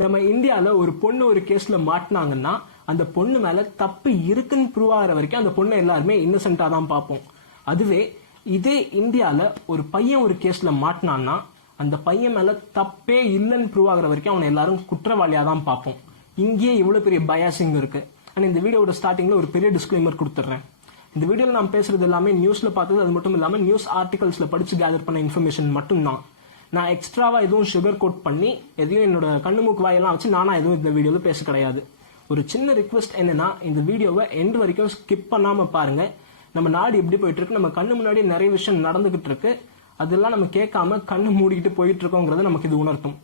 நம்ம இந்தியால ஒரு பொண்ணு ஒரு கேஸ்ல மாட்டினாங்கன்னா அந்த பொண்ணு மேல தப்பு இருக்குன்னு ப்ரூவ் ஆகிற வரைக்கும் அந்த பொண்ணை எல்லாருமே இன்னசென்ட்டா தான் பார்ப்போம். அதுவே இதே இந்தியால ஒரு பையன் ஒரு கேஸ்ல மாட்டினான்னா அந்த பையன் மேல தப்பே இல்லைன்னு ப்ரூவ் ஆகிற வரைக்கும் அவனை எல்லாரும் குற்றவாளியா தான் பார்ப்போம். இங்கேயே இவ்வளவு பெரிய பயாசிங் இருக்கு. அண்ட் இந்த வீடியோட ஸ்டார்டிங்ல ஒரு பெரிய டிஸ்க்ளைமர் கொடுத்துட்றேன். இந்த வீடியோல நான் பேசுறது எல்லாமே நியூஸ்ல பார்த்தது, அது மட்டும் இல்லாம நியூஸ் ஆர்டிகல்ஸ்ல படிச்சு கேதர் பண்ண இன்ஃபர்மேஷன் மட்டும்தான். நான் எக்ஸ்ட்ராவா எதுவும் சுகர் கோட் பண்ணி எதையும் என்னோட கண்ணு மூக்கு வாயெல்லாம் வச்சு நானா எதுவும் இந்த வீடியோல பேச கிடையாது. ஒரு சின்ன ரிக்வெஸ்ட் என்னன்னா, இந்த வீடியோவை எண்ட் வரைக்கும் ஸ்கிப் பண்ணாம பாருங்க. நம்ம நாடு எப்படி போயிட்டு இருக்கு, நம்ம கண்ணு முன்னாடி நிறைய விஷயம் நடந்துகிட்டு இருக்கு, அதெல்லாம் நம்ம கேட்காம கண்ணு மூடிக்கிட்டு போயிட்டு இருக்கோங்கிறத நமக்கு இது உணர்த்தும்.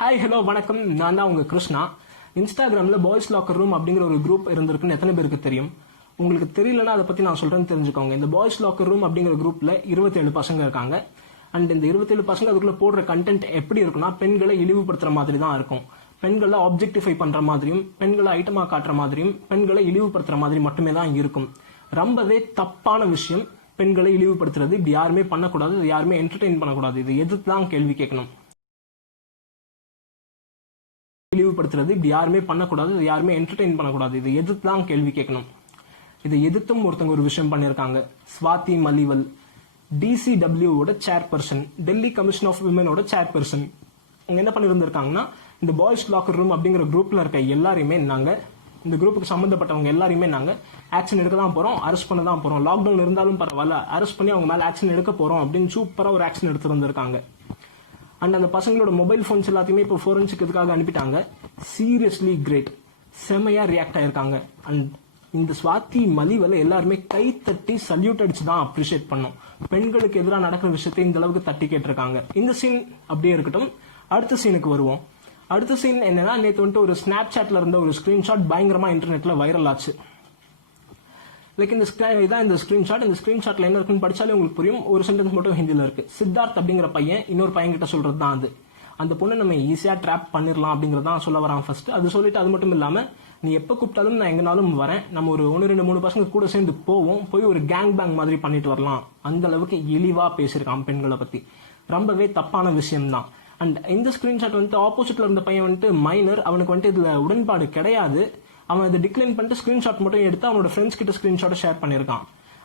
ஹாய், ஹலோ, வணக்கம். நான் தான் உங்க கிருஷ்ணா. இன்ஸ்டாகிராம்ல பாய்ஸ் லாக்கர் ரூம் அப்படிங்கிற ஒரு குரூப் இருந்திருக்குன்னு எத்தனை பேருக்கு தெரியும்? உங்களுக்கு தெரியலன்னா அதை பத்தி நான் சொல்றேன்னு தெரிஞ்சுக்கோங்க. இந்த பாய்ஸ் லாக்கர் ரூம் அப்படிங்கிற குரூப்ல 27 பசங்க இருக்காங்க. அண்ட் இந்த 27 பசங்க அதுக்குள்ள போடுற கண்டென்ட் எப்படி இருக்குன்னா, பெண்களை இழிவுபடுத்துற மாதிரி தான் இருக்கும். பெண்களை ஆப்ஜெக்டிஃபை பண்ற மாதிரியும், பெண்களை ஐட்டமா காட்டுற மாதிரியும், பெண்களை இழிவுபடுத்துற மாதிரி மட்டுமே தான் இருக்கும். ரொம்பவே தப்பான விஷயம் பெண்களை இழிவுபடுத்துறது. இப்படி யாருமே பண்ணக்கூடாது, இது யாருமே என்டர்டெயின் பண்ணக்கூடாது. இது எதிர்த்து தான் கேள்வி கேட்கணும். இழிவுபடுத்துறது இப்படி யாருமே பண்ணக்கூடாது, இது யாருமே என்டர்டெயின் பண்ணக்கூடாது. இது எதிர்த்து தான் கேள்வி கேட்கணும். இதை எதிர்த்தும் ஒருத்தங்க ஒரு விஷயம் பண்ணிருக்காங்க. Swati Maliwal, DCW chairperson, Delhi commission of விமனோட சேர்பர்சன். அவங்க என்ன பண்ணிருந்திருக்காங்கன்னா, இந்த பாய்ஸ் லாக்கர் ரூம் அப்படிங்கிற குரூப்ல இருக்க எல்லாருமே நாங்க, இந்த குரூப்புக்கு சம்பந்தப்பட்டவங்க எல்லாருமே நாங்க ஆக்ஷன் எடுக்க தான் போறோம், அரெஸ்ட் பண்ண தான் போறோம். லாக்டவுன் இருந்தாலும் பரவாயில்ல, அரெஸ்ட் பண்ணி அவங்க மேல ஆக்ஷன் எடுக்க போறோம் அப்படின்னு சூப்பரா ஒரு ஆக்ஷன் எடுத்திருந்திருக்காங்க. அண்ட் அந்த பசங்களோட மொபைல் போன்ஸ் எல்லாத்தையுமே இப்போ ஃபோரன்சிக் இதுக்காக அனுப்பிட்டாங்க. சீரியஸ்லி கிரேட், செமையா ரியாக்ட் ஆயிருக்காங்க. அண்ட் இந்த ஸ்வாதி மலிவலை எல்லாருமே கை தட்டி சல்யூட் அடிச்சு தான் அப்ரிஷியேட் பண்ணோம். பெண்களுக்கு எதிராக நடக்கிற விஷயத்தை இந்த அளவுக்கு தட்டி கேட்டிருக்காங்க. இந்த சீன் அப்படியே இருக்கட்டும், அடுத்த சீனுக்கு வருவோம். அடுத்த சீன் என்னன்னா, நேற்று வந்துட்டு ஒரு ஸ்னாப் சாட்ல இருந்த ஒரு ஸ்கிரீன்ஷாட் பயங்கரமா இன்டர்நெட்ல வைரல் ஆச்சு. லைக் இதான் இந்த ஸ்கிரீன்ஷாட். இந்த ஸ்கிரீன்ஷாட்ல என்ன இருக்குன்னு படிச்சாலே உங்களுக்கு புரியும். ஒரு சென்டென்ஸ் மட்டும் ஹிந்தியில இருக்கு. சித்தார்த் அப்படிங்கிற பையன் இன்னொரு பையன் கிட்ட சொல்றது தான் அது. அந்த பொண்ணை நம்ம ஈஸியா ட்ராப் பண்ணிடலாம் அப்படிங்கறதான் சொல்ல வரான் ஃபர்ஸ்ட். அது சொல்லிட்டு அது மட்டும் இல்லாம, நீ எப்ப கூப்பிட்டாலும் நான் எங்கனாலும் வரேன், நம்ம ஒரு 1, 2, 3 பசங்க கூட சேர்ந்து போவோம், போய் ஒரு கேங் பேங் மாதிரி பண்ணிட்டு வரலாம். அந்த அளவுக்கு இழிவா பேசியிருக்கான் பெண்களை பத்தி. ரொம்பவே தப்பான விஷயம் தான். அண்ட் இந்த ஸ்கிரீன்ஷாட் வந்துட்டு ஆப்போசிட்ல இருந்த பையன் வந்துட்டு மைனர், அவனுக்கு வந்துட்டு இதுல உடன்பாடு கிடையாது. அவன் இதை டிக்ளைன் பண்ணிட்டு ஸ்கிரீன்ஷாட் மட்டும் எடுத்து அவனோட ஃப்ரெண்ட்ஸ் கிட்ட ஸ்கிரீன்ஷாட் ஷேர் பண்ணிருக்கான்.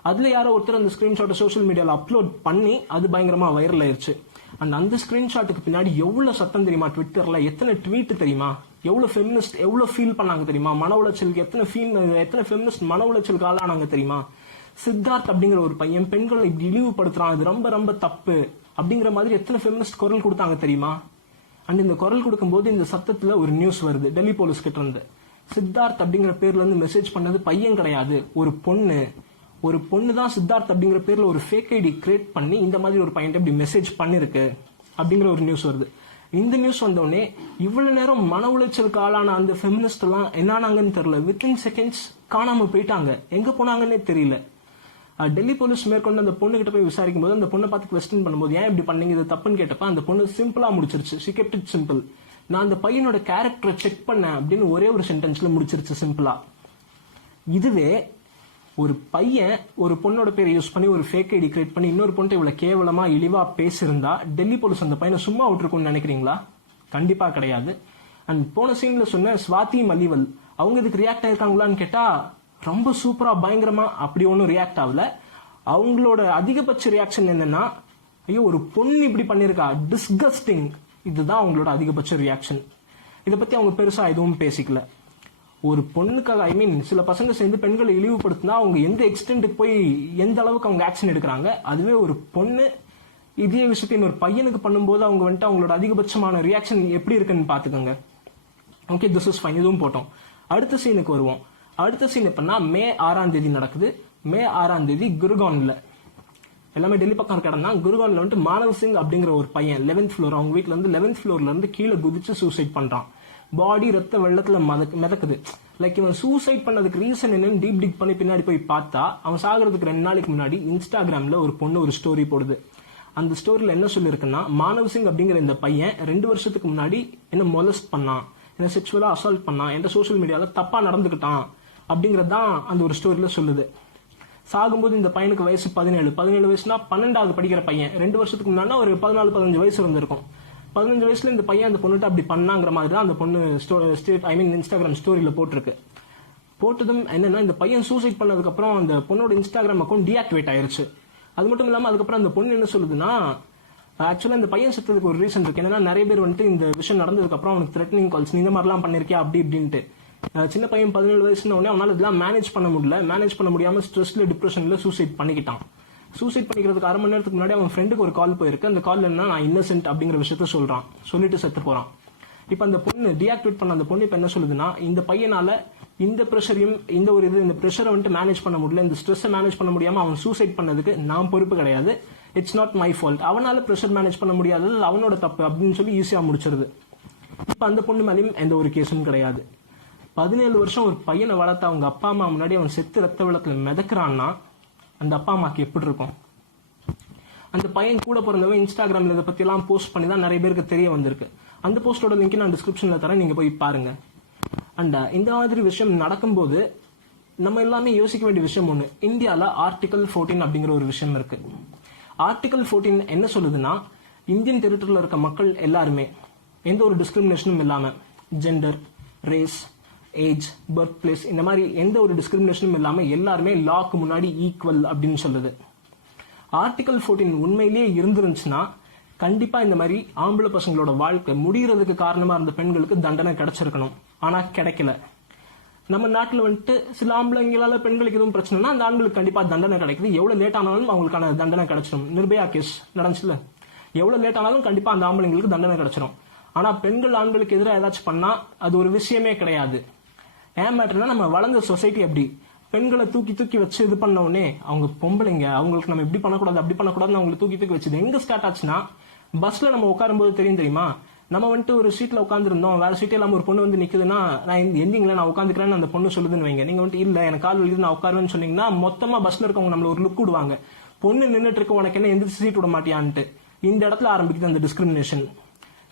அதுல யாரோ ஒருத்தர் அந்த ஸ்கிரீன்ஷாட் சோஷியல் மீடியால அப்லோட் பண்ணி அது பயங்கரமா வைரல் ஆயிருச்சு. அண்ட் அந்த ஸ்கிரீன்ஷாட்டுக்கு பின்னாடி எவ்வளவு சத்தம் தெரியுமா? ட்விட்டர்ல எத்தனை ட்வீட் தெரியுமா? எவ்வளவு ஃபெமினிஸ்ட் எவ்வளவு ஃபீல் பண்ணாங்க தெரியுமா? மன உளைச்சலுக்கு எத்தனை ஃபெமினிஸ்ட் மன உளைச்சலுக்கு ஆளானாங்க தெரியுமா? சித்தார்த் அப்படிங்கிற ஒரு பையன் பெண்களை இப்படி இழிவுபடுத்துறான், அது ரொம்ப ரொம்ப தப்பு அப்படிங்கிற மாதிரி எத்தனை ஃபெமினிஸ்ட் குரல் கொடுத்தாங்க தெரியுமா? அண்ட் இந்த குரல் கொடுக்கும்போது இந்த சத்தத்துல ஒரு நியூஸ் வருது டெல்லி போலீஸ் கிட்ட இருந்து. சித்தார்த் அப்படிங்கிற பேர்ல இருந்து மெசேஜ் பண்ணது பையன் கிடையாது, ஒரு பொண்ணு. ஒரு பொண்ணு தான் சித்தார்த் அப்படிங்கிற பேர்ல ஒரு ஃபேக் ஐடி கிரியேட் பண்ணி இந்த மாதிரி ஒரு பையன் இப்படி மெசேஜ் பண்ணிருக்கு அப்படிங்கிற ஒரு நியூஸ் வருது. இந்த நியூஸ் வந்தோடனே இவ்வளவு நேரம் மன உளைச்சலுக்கு ஆளான அந்த ஃபெமினிஸ்ட் எல்லாம் என்னானாங்கன்னு தெரியல. வித்தின் செகண்ட்ஸ் காணாம போயிட்டாங்க, எங்க போனாங்கன்னே தெரியல. டெல்லி போலீஸ் மேற்கொண்டு அந்த பொண்ணு கிட்ட போய் விசாரிக்கும் போது, அந்த பொண்ணை பார்த்து குவெஸ்டின் பண்ணும்போது, ஏன் இப்படி பண்ணீங்க, இது தப்புன்னு கேட்டப்ப அந்த பொண்ணு சிம்பிளா முடிச்சிருச்சு. She kept it simple. நான் அந்த பையனோட கேரக்டரை செக் பண்ணேன் அப்படின்னு ஒரே ஒரு சென்டென்ஸ்ல முடிச்சிருச்சு சிம்பிளா. இதுவே ஒரு பையன் ஒரு பொண்ணோட பேரை யூஸ் பண்ணி ஒரு ஃபேக் ஐடி கிரியேட் பண்ணி இன்னொரு பொண்ணை இவ்வளவு கேவலமா இழிவா பேசியிருந்தா டெல்லி போலீஸ் அந்த பையனை சும்மா விட்டுருக்கும்னு நினைக்கிறீங்களா? கண்டிப்பா கிடையாது. அண்ட் போன சீன்ல சொன்ன ஸ்வாதி மலிவல், அவங்க இதுக்கு ரியாக்ட் ஆயிருக்காங்களான்னு கேட்டா ரொம்ப சூப்பரா பயங்கரமா அப்படி ஒன்னும் ரியாக்ட் ஆகல. அவங்களோட அதிகபட்ச ரியாக்ஷன் என்னன்னா, ஐயோ ஒரு பொண்ணு இப்படி பண்ணிருக்கா, டிஸ்கஸ்டிங். இதுதான் அவங்களோட அதிகபட்ச ரியாக்ஷன். இதை பத்தி அவங்க பெருசா எதுவும் பேசிக்கல. ஒரு பொண்ணுக்காக, ஐ மீன் சில பசங்க சேர்ந்து பெண்களை இழிவுபடுத்தினா அவங்க எந்த எக்ஸ்டென்ட்டுக்கு போய் எந்த அளவுக்கு அவங்க ஆக்ஷன் எடுக்கிறாங்க. அதுவே ஒரு பொண்ணு இதே விஷயத்தை ஒரு பையனுக்கு பண்ணும்போது அவங்க வந்துட்டு அவங்களோட அதிகபட்சமான ரியாக்ஷன் எப்படி இருக்குன்னு பாத்துக்கோங்க. Okay, this is fine. இதுவும் போட்டோம். அடுத்த சீனுக்கு வருவோம். அடுத்த சீன் எப்படின்னா, மே 6 நடக்குது. மே 6 குர்கான்ல, எல்லாமே டெல்லி பக்கம் இருக்க இடம் தான். குர்கான்ல வந்துட்டு மானவ் சிங் அப்படிங்கிற ஒரு பையன் 11th ஃப்ளோர், அவங்க வீட்டுல இருந்து 11th ஃப்ளோர்ல இருந்து கீழே குதிச்சு சூசைட் பண்றான். பாடி ரத்த வெள்ளத்துல மிதக்குது. லைக் இவன் சூசைட் பண்ணதுக்கு ரீசன் என்னன்னு டீப் டிக் பண்ணி பின்னாடி போய் பார்த்தா, அவன் சாகிறதுக்கு 2 நாளைக்கு முன்னாடி இன்ஸ்டாகிராம்ல ஒரு பொண்ணு ஒரு ஸ்டோரி போடுது. அந்த ஸ்டோரியில என்ன சொல்லிருக்குன்னா, மானவ் சிங் அப்படிங்கிற இந்த பையன் 2 வருஷத்துக்கு முன்னாடி என்ன மொலஸ்ட் பண்ணான், என்ன செக்ஷுவலா அசால்ட் பண்ணான், என்ற சோசியல் மீடியால தப்பா நடந்துகிட்டான் அப்படிங்கறதுதான் அந்த ஒரு ஸ்டோரியில சொல்லுது. சாகும்போது இந்த பையனுக்கு வயசு 17 வயசுனா 12வது படிக்கிற பையன். 2 வருஷத்துக்கு முன்னாடி ஒரு 14-15 வயசு இருந்திருக்கும். 15 வயசுல இந்த பையன் அந்த பொண்ணுட்டு அப்படி பண்ணாங்கிற மாதிரி தான் அந்த பொண்ணு இன்ஸ்டாகிராம் ஸ்டோரியில போட்டிருக்கு. போட்டதும் என்னன்னா, இந்த பையன் சூசைட் பண்ணதுக்கு அப்புறம் அந்த பொண்ணோட இன்ஸ்டாகிராம் அக்கௌண்ட் டீஆக்டிவேட் ஆயிருச்சு. அது மட்டும் இல்லாம அதுக்கப்புறம் அந்த பொண்ணு என்ன சொல்லுதுன்னா, ஆக்சுவலா இந்த பையன் செத்ததுக்கு ஒரு ரீசன் இருக்கு. என்னன்னா, நிறைய பேர் இந்த விஷயம் நடந்ததுக்கு அப்புறம் அவனுக்கு த்ரெட்டனிங் கால்ஸ், நீ இந்த மாதிரிலாம் பண்ணிருக்கியா அப்படி இப்படின்ட்டு. சின்ன பையன் 17 வயசுன உடனே அவனால இதெல்லாம் மேனேஜ் பண்ண முடியாம ஸ்ட்ரெஸ்ல டிப்ரெஷன்ல சூசைட் பண்ணிக்கிட்டான். சூசைட் பண்ணிக்கிறதுக்கு 1/2 மணி நேரத்துக்கு முன்னாடி அவன் ஃப்ரெண்டுக்கு ஒரு கால் போயிருக்கு. அந்த கால் என்ன, நான் இன்னசென்ட் அப்படிங்கிற விஷயத்த சொல்லிட்டு செத்து போறான். இப்ப அந்த பொண்ணு டீஆக்டிவேட் பண்ண அந்த பொண்ணு இப்ப என்ன சொல்லுதுன்னா, இந்த பையனால இந்த ப்ரெஷரையும் இந்த ப்ரெஷரை மேனேஜ் பண்ண முடியல, இந்த ஸ்ட்ரெஸ்ஸை மேனேஜ் பண்ண முடியாம அவன் சூசைட் பண்ணதுக்கு நான் பொறுப்பு கிடையாது, இட்ஸ் நாட் மை ஃபால்ட், அவனால ப்ரெஷர் மேனேஜ் பண்ண முடியாதது அவனோட தப்பு அப்படின்னு சொல்லி ஈஸியா முடிச்சிருது. இப்ப அந்த பொண்ணு மேலேயும் எந்த ஒரு கேஸும் கிடையாது. 17 வருஷம் ஒரு பையனை வளர்த்த அவங்க அப்பா அம்மா முன்னாடி அவன் செத்து ரத்த வெள்ளத்துல மிதக்கிறான்னா அந்த அப்பா அம்மாக்கு எப்படி இருக்கும்? அந்த பையன் கூட பிறந்தவன் இன்ஸ்டாகிராம்ல இதை பத்தி எல்லாம் போஸ்ட் பண்ணி தான் நிறைய பேருக்கு தெரிய வந்திருக்கு. அந்த போஸ்டோட லிங்க் நான் டிஸ்கிரிப்ஷன்ல தரேன், நீங்க போய் பாருங்க. அண்ட் இந்த மாதிரி விஷயம் நடக்கும்போது நம்ம எல்லாமே யோசிக்க வேண்டிய விஷயம் ஒண்ணு, இந்தியால ஆர்டிகல் 14 அப்படிங்கிற ஒரு விஷயம் இருக்கு. ஆர்டிகல் 14 என்ன சொல்லுதுன்னா, இந்தியன் டெரிட்டரியில் இருக்க மக்கள் எல்லாருமே எந்த ஒரு டிஸ்கிரிமினேஷனும் இல்லாம gender, race, age, birth place இந்த மாதிரி எந்த ஒரு டிஸ்கிரிமினேஷனும் இல்லாம எல்லாருமே லாக்கு முன்னாடி ஈக்குவல் அப்படின்னு சொல்லுது. ஆர்டிகல் 14 உண்மையிலேயே இருந்துருந்துச்சுன்னா கண்டிப்பா இந்த மாதிரி ஆம்பளை பசங்களோட வாழ்க்கை முடிகிறதுக்கு காரணமா இருந்த பெண்களுக்கு தண்டனை கிடைச்சிருக்கணும். ஆனா கிடைக்கல. நம்ம நாட்டுல சில ஆம்பளைங்களால பெண்களுக்கு எதுவும் பிரச்சனைனா அந்த ஆண்களுக்கு கண்டிப்பா தண்டனை கிடைக்குது. எவ்வளவு லேட் ஆனாலும் அவங்களுக்கான தண்டனை கிடைச்சிடும். நிர்பயா கேஸ் நடந்துச்சுல, எவ்வளவு லேட் ஆனாலும் கண்டிப்பா அந்த ஆம்பளைங்களுக்கு தண்டனை கிடைச்சிடும். ஆனா பெண்கள் ஆண்களுக்கு எதிராக ஏதாச்சும் பண்ணா அது ஒரு விஷயமே கிடையாது. ஏன் மேட்டர்னா, நம்ம வளர்ந்த சொசைட்டி அப்படி பெண்களை தூக்கி வச்சு இது பண்ண உடனே அவங்க பொம்பளைங்க, அவங்களுக்கு நம்ம இப்படி பண்ணக்கூடாது அப்படி பண்ணக்கூடாதுன்னு அவங்களை தூக்கி வச்சது எங்க ஸ்டார்ட் ஆச்சுன்னா, பஸ்ல நம்ம உட்காரும்போது தெரியுமா, நம்ம ஒரு சீட்ல உட்காந்துருந்தோம், வேற சீட் இல்லாம ஒரு பொண்ணு நிக்குதுன்னா, நான் எண்டிங்ல நான் உட்காந்துக்கிறேன்னு அந்த பொண்ணு சொல்லுதுன்னு வைங்க. நீங்க இல்ல எனக்கு கால் வலிக்குது நான் உட்காருவேன்னு சொன்னீங்கன்னா மொத்தமா பஸ்ல இருக்கவங்க நம்மள ஒரு லுக் விடுவாங்க. பொண்ணு நின்னுட்டு இருக்க, உனக்கு என்ன எந்திரிச்சு சீட் விட மாட்டியான்ட்டு. இந்த இடத்துல ஆரம்பிக்குது அந்த டிஸ்கிரிமினேஷன்.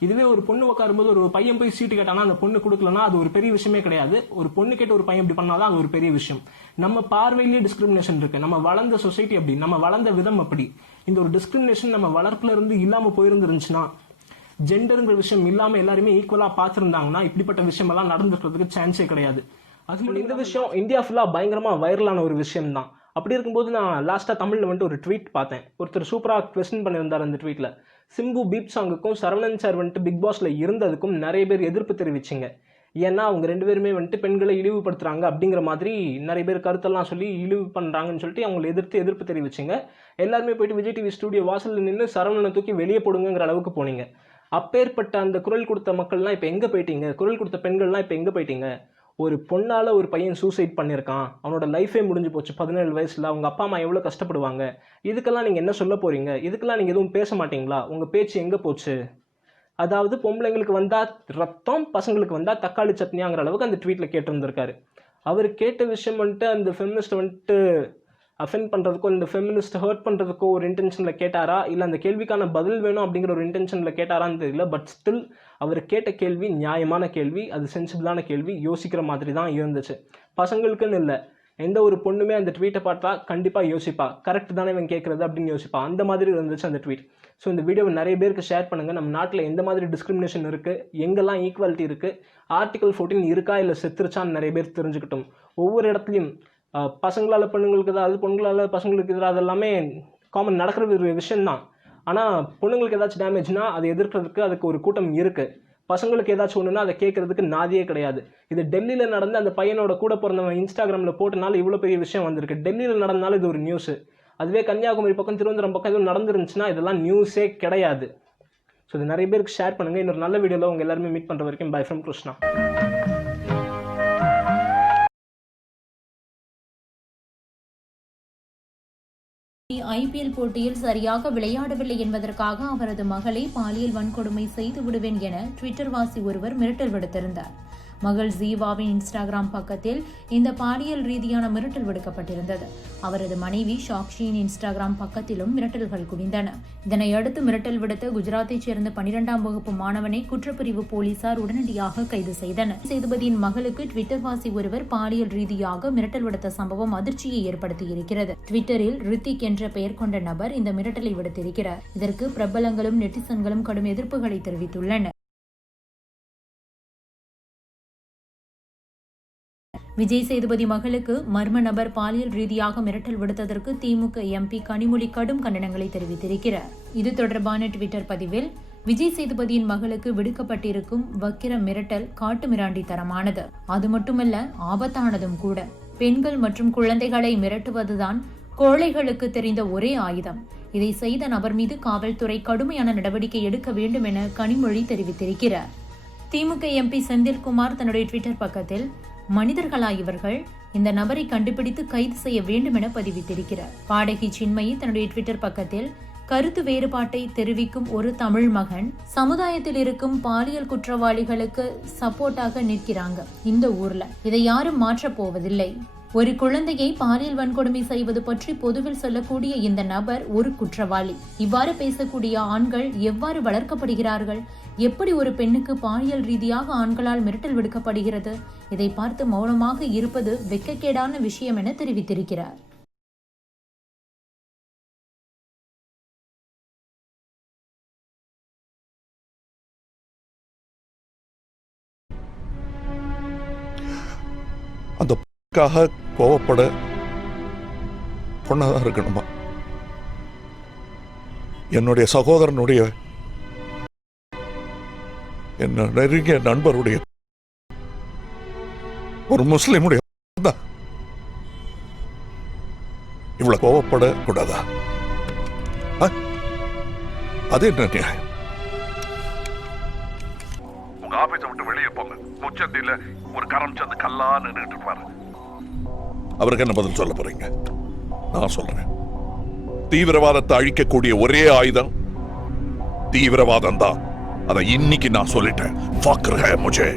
இதுவே ஒரு பொண்ணு உட்காரும்போது ஒரு பையன் போய் சீட்டு கேட்டானா அந்த பொண்ணு கொடுக்கலன்னா அது ஒரு பெரிய விஷயமே கிடையாது. ஒரு பொண்ணு கேட்டு ஒரு பையன் இப்படி பண்ணாதான் அது ஒரு பெரிய விஷயம். நம்ம பார்வையிலேயே டிஸ்கிரிமினேஷன் இருக்கு. நம்ம வளர்ந்த சொசைட்டி அப்படி, நம்ம வளர்ந்த விதம் அப்படி. இந்த ஒரு டிஸ்கிரிமினேஷன் நம்ம வளர்ப்புல இருந்து இல்லாம போயிருந்துருந்துச்சுன்னா, ஜெண்டருங்கிற விஷயம் இல்லாம எல்லாருமே ஈக்குவலா பாத்துருந்தாங்கன்னா இப்படிப்பட்ட விஷயம் எல்லாம் நடந்துக்கிறதுக்கு சான்ஸே கிடையாது. அது இந்த விஷயம் இந்தியா ஃபுல்லா பயங்கரமா வைரலான ஒரு விஷயம் தான். அப்படி இருக்கும்போது நான் லாஸ்டா தமிழ்ல ஒரு ட்வீட் பார்த்தேன். ஒருத்தர் சூப்பரா கொஸ்டின் பண்ணியிருந்தார் அந்த ட்வீட்ல. சிம்பு பீப் சாங்குக்கும் சரவணன் சார் பிக் பாஸ்ல இருந்ததுக்கும் நிறைய பேர் எதிர்ப்பு தெரிவிச்சிங்க. ஏன்னா அவங்க 2 பேருமே பெண்களை இழிவுபடுத்துறாங்க அப்படிங்கிற மாதிரி நிறைய பேர் கருத்தெல்லாம் சொல்லி இழிவு பண்றாங்கன்னு சொல்லிட்டு அவங்களை எதிர்ப்பு தெரிவிச்சிங்க. எல்லாருமே போயிட்டு விஜய் டிவி ஸ்டுடியோ வாசல்ல நின்று சரவணனை தூக்கி வெளியே போடுங்கிற அளவுக்கு போனீங்க. அப்பேற்பட்ட அந்த குரல் கொடுத்த மக்கள்லாம் இப்ப எங்க போயிட்டீங்க? குரல் கொடுத்த பெண்கள்லாம் இப்ப எங்க போயிட்டீங்க? ஒரு பொண்ணால ஒரு பையன் சூசைட் பண்ணியிருக்கான், அவனோட லைஃபே முடிஞ்சு போச்சு 17 வயசுல. அவங்க அப்பா அம்மா எவ்வளவு கஷ்டப்படுவாங்க. இதுக்கெல்லாம் நீங்க என்ன சொல்ல போறீங்க? இதுக்கெல்லாம் நீங்க எதுவும் பேச மாட்டீங்களா? உங்க பேச்சு எங்க போச்சு? அதாவது பொம்பளைங்களுக்கு வந்தா ரத்தம், பசங்களுக்கு வந்தா தக்காளி சட்னியாங்கிற அளவுக்கு அந்த ட்வீட்ல கேட்டிருந்திருக்காரு. அவர் கேட்ட விஷயம் அந்த ஃபெமினிஸ்ட் அஃபெண்ட் பண்றதுக்கோ இந்த ஃபெமினிஸ்ட் ஹர்ட் பண்றதுக்கோ ஒரு இன்டென்ஷன்ல கேட்டாரா, இல்ல அந்த கேள்விக்கான பதில் வேணும் அப்படிங்கிற ஒரு இன்டென்ஷன்ல கேட்டாரான்னு தெரியல. பட் ஸ்டில் அவர் கேட்ட கேள்வி நியாயமான கேள்வி, அது சென்சிபிளான கேள்வி, யோசிக்கிற மாதிரி தான் இருந்துச்சு. பசங்களுக்குன்னு இல்லை, எந்த ஒரு பொண்ணுமே அந்த ட்வீட்டை பார்த்தா கண்டிப்பா யோசிப்பா, கரெக்ட் தானே இவன் கேட்கறது அப்படின்னு யோசிப்பா. அந்த மாதிரி இருந்துச்சு அந்த ட்வீட். ஸோ இந்த வீடியோவை நிறைய பேருக்கு ஷேர் பண்ணுங்க. நம்ம நாட்டில் எந்த மாதிரி டிஸ்கிரிமினேஷன் இருக்கு, எங்கெல்லாம் ஈக்குவாலிட்டி இருக்கு, ஆர்டிகல் 14 இருக்கா இல்லை செத்துருச்சான்னு நிறைய பேர் தெரிஞ்சுக்கிட்டோம். ஒவ்வொரு இடத்துலையும் பசங்களால பெண்களுக்கு ஏதாவது, பொண்ணுங்களால பசங்களுக்கு எதிராக, அதெல்லாமே காமன் நடக்கிற ஒரு விஷயம்தான். ஆனால் பொண்ணுங்களுக்கு ஏதாச்சும் டேமேஜ்னா அதை எதிர்க்கிறதுக்கு அதுக்கு ஒரு கூட்டம் இருக்கு. பசங்களுக்கு ஏதாச்சும் ஒன்றுனா அதை கேட்கறதுக்கு நாதியே கிடையாது. இது டெல்லியில் நடந்து அந்த பையனோட கூட பிறந்தவன் இன்ஸ்டாகிராமில் போட்டனால இவ்வளோ பெரிய விஷயம் வந்திருக்கு. டெல்லியில் நடந்தனால இது ஒரு நியூஸ். அதுவே கன்னியாகுமரி பக்கம், திருவனந்தபுரம் பக்கம் எதுவும் நடந்துருந்துச்சுன்னா இதெல்லாம் நியூஸே கிடையாது. ஸோ இது நிறைய பேருக்கு ஷேர் பண்ணுங்க. இன்னொரு நல்ல வீடியோவில் உங்க எல்லாருமே மீட் பண்ணுற வரைக்கும் பை ஃப்ரம் கிருஷ்ணா. IPL போட்டியில் சரியாக விளையாடவில்லை என்பதற்காக அவரது மகளை பாலியல் வன்கொடுமை செய்து விடுவேன் என ட்விட்டர் வாசி ஒருவர் மிரட்டல் விடுத்திருந்தார். மகள் ஜீவாவின் இன்ஸ்டாகிராம் பக்கத்தில் இந்த பாலியல் ரீதியான மிரட்டல் விடுக்கப்பட்டிருந்தது. அவரது மனைவி சாக்ஷியின் இன்ஸ்டாகிராம் பக்கத்திலும் மிரட்டல்கள் குவிந்தன. இதனையடுத்து மிரட்டல் விடுத்த குஜராத்தைச் சேர்ந்த 12ஆம் வகுப்பு மாணவனை குற்றப்பிரிவு போலீசார் உடனடியாக கைது செய்தனர். சேதுபதியின் மகளுக்கு ட்விட்டர் வாசி ஒருவர் பாலியல் ரீதியாக மிரட்டல் விடுத்த சம்பவம் அதிர்ச்சியை ஏற்படுத்தியிருக்கிறது. ட்விட்டரில் ரித்திக் என்ற பெயர் கொண்ட நபர் இந்த மிரட்டலை விடுத்திருக்கிறார். இதற்கு பிரபலங்களும் நெட்டிசன்களும் கடும் எதிர்ப்புகளை தெரிவித்துள்ளனர். விஜய் சேதுபதி மகளுக்கு மர்ம நபர் பாலியல் ரீதியாக மிரட்டல் விடுத்ததற்கு திமுக எம்பி கனிமொழி கடும் கண்டனங்களை தெரிவித்திருக்கிறார். இது தொடர்பான ட்விட்டர் பதிவில், விஜய் சேதுபதியின் மகளுக்கு விடுக்கப்பட்டிருக்கும் வக்கிர மிரட்டல் காட்டு மிராண்டி தரமானது, அது மட்டுமல்ல ஆபத்தானதும் கூட. பெண்கள் மற்றும் குழந்தைகளை மிரட்டுவதுதான் கோழைகளுக்கு தெரிந்த ஒரே ஆயுதம். இதை செய்த நபர் மீது காவல்துறை கடுமையான நடவடிக்கை எடுக்க வேண்டும் என கனிமொழி தெரிவித்திருக்கிறார். திமுக எம்பி செந்தில்குமார் தன்னுடைய ட்விட்டர் பக்கத்தில், மனிதர்களா இவர்கள், இந்த நபரை கண்டுபிடித்து கைது செய்ய வேண்டும் என பதிவிட்டிருக்கிறார். பாடகி சின்மயி தன்னுடைய ட்விட்டர் பக்கத்தில், கருத்து வேறுபாட்டை தெரிவிக்கும் ஒரு தமிழ் மகன் சமுதாயத்தில் இருக்கும் பாலியல் குற்றவாளிகளுக்கு சப்போர்ட்டாக நிற்கிறாங்க இந்த ஊர்ல, இதை யாரும் மாற்றப் போவதில்லை. ஒரு குழந்தையை பாலியல் வன்கொடுமை செய்வது பற்றி பொதுவில் சொல்லக்கூடிய இந்த நபர் ஒரு குற்றவாளி. இவ்வாறு பேசக்கூடிய ஆண்கள் எவ்வாறு வளர்க்கப்படுகிறார்கள்? எப்படி ஒரு பெண்ணுக்கு பாலியல் ரீதியாக ஆண்களால் மிரட்டல் விடுக்கப்படுகிறது? இதை பார்த்து மௌனமாக இருப்பது வெட்கக்கேடான விஷயம் என தெரிவித்திருக்கிறார். அந்த கோவப்பட பொண்ணாதான் இருக்கணுமா? என்னுடைய சகோதரனுடைய, என்ன நெருங்கிய நண்பருடைய, ஒரு முஸ்லிமுடைய இவ்வளவு கோவப்பட கூடாதா? அது என்ன நியாயம்? உங்க ஆபீஸை விட்டு வெளியே போங்க. முச்சந்தில ஒரு கரம் சந்து கல்லா நின்றுட்டு இருப்பாரு. அவருக்கு என்ன பதில் சொல்ல போறீங்க? நான் சொல்றேன், தீவிரவாதத்தை அழிக்கக்கூடிய ஒரே ஆயுதம் தீவிரவாதம் தான். அதை இன்னைக்கு நான் சொல்லிட்டேன். ஃபக்ர் ஹை முஜே.